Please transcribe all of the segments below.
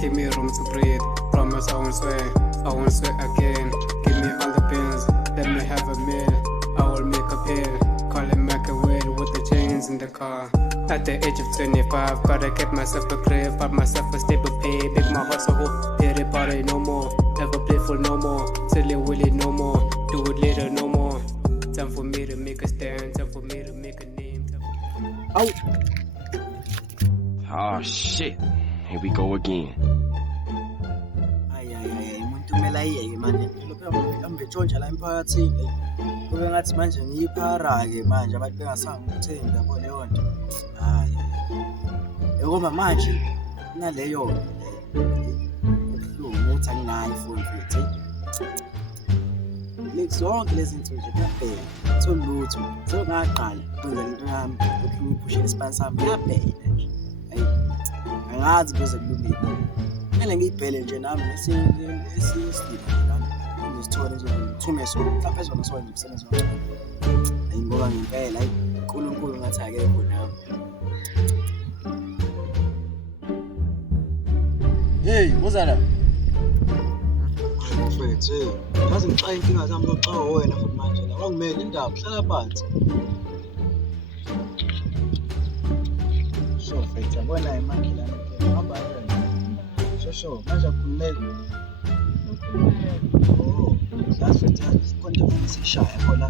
Give me room to breathe. Promise I won't swear again. Give me all the pills, let me have a meal. I will make a pill, call him Machiavelli with the chains in the car. At the age of 25, gotta get myself a crib, pop myself a stable pay, make my heart so whole. Pity party no more, ever playful no more, silly willy no more, do it later no more. Time for me to make a stand, time for me to make a name. Out. Oh shit, here we go again. Umuntu kumele ayeke manje lokho ambetshontsha la emphakathini kube ngathi manje ngiyiphara-ke manje abantu bengasangithembi yabo leyo nto ngoba manje naleyo ubuhlungu ukuthi anginayo ifoni futhi zonke lezi zinto nje kuyabheka thola lutho sengaqala kwenza into yami lokhu ngiphushela isipani sami kuyabheka nje angazi kuze kulungile kumele ngiyibhele nje nami esiyisiphi nami ngizithole ngithume so mhlawumbe ezona so ngimsebenzi wami ngoba ngempela uNkulunkulu ngathi akekho nami. Hey uzala mfethu ngazi ngixaye inkinga zami ngoxa wena futhi manje la wangimela indaba hlala phansi so mfethu yabona imali la hamba so manje akhulumele last mfethu konke ngisishaya khona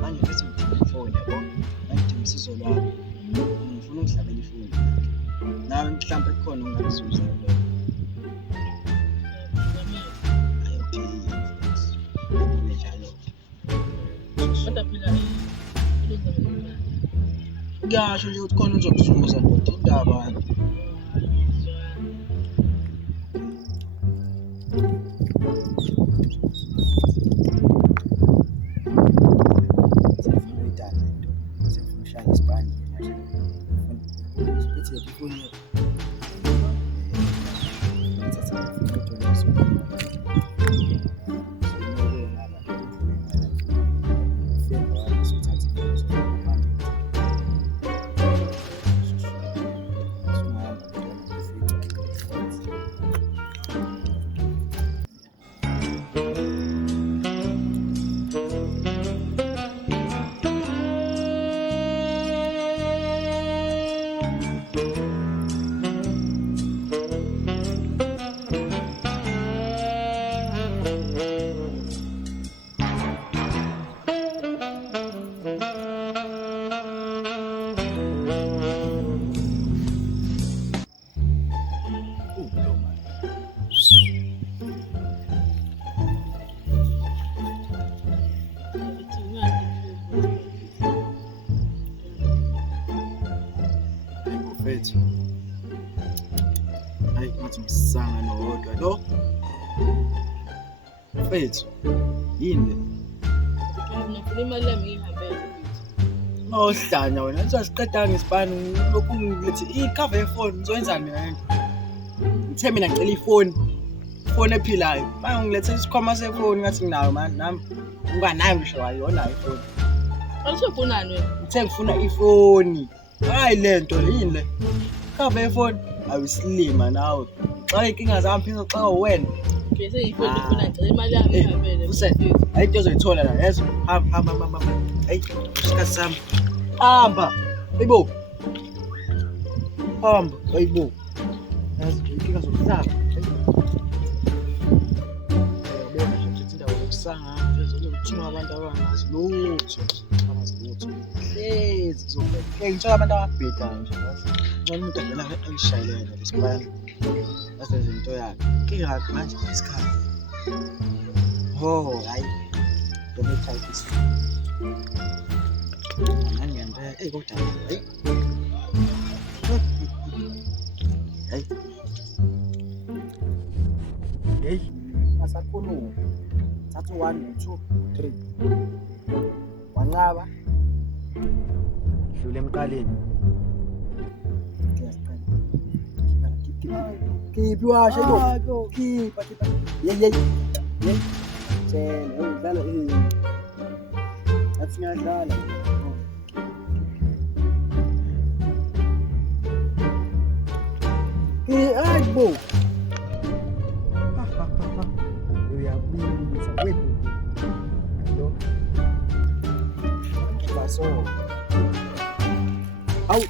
manje bese ngidinga ifoni yabo ngidinga usizo lwami ngifuna ukuhlabela ifoni nawe mhlawumbe khona ungazuza ngisho nje ukuthi khona uzokuzuza kodwa indaba hayi ngathi msanga nowodwa lo mfethu yini ngifuna imali yami ngihambele nohlanya wena ngisasiqeda ngesipani lokhu ngithi icover yefoni ngizoyenzani mina lento ngithe mina ngicela ifoni ephilayo manje ngilethe isikhwama sefoni ngathi nginayo manje nami unganayo ngisho ayona ifoni awusefunani wena ngithe ngifuna ifoni hayi lento yini le cover yefoni awisilima nawe xa inkinga zami phisa xa wena ngise ifoni ngifuna ngicela imali yami ngihambele useni hayi into ozoyithola la yezo hamba hayi isikhathi sami hamba ayibo hamba ayibo yazi inkinga zokuhlala yabona nje indawo yokusanga ezokuthuma abantu abangazi lutho lezi zokubheka ngithola abantu ababheda nje yazi umuntu avela ayishayelele lesipani yasenza into yakhe inkinga manje isikhathi hayi don't type this ngiyanda kodwa hey asakhuluma thatha 1 2 3 wanqaba dlule emqaleni keep washe lo keep yey tshela udlala athi ngiyadlala ayibo so. Awu.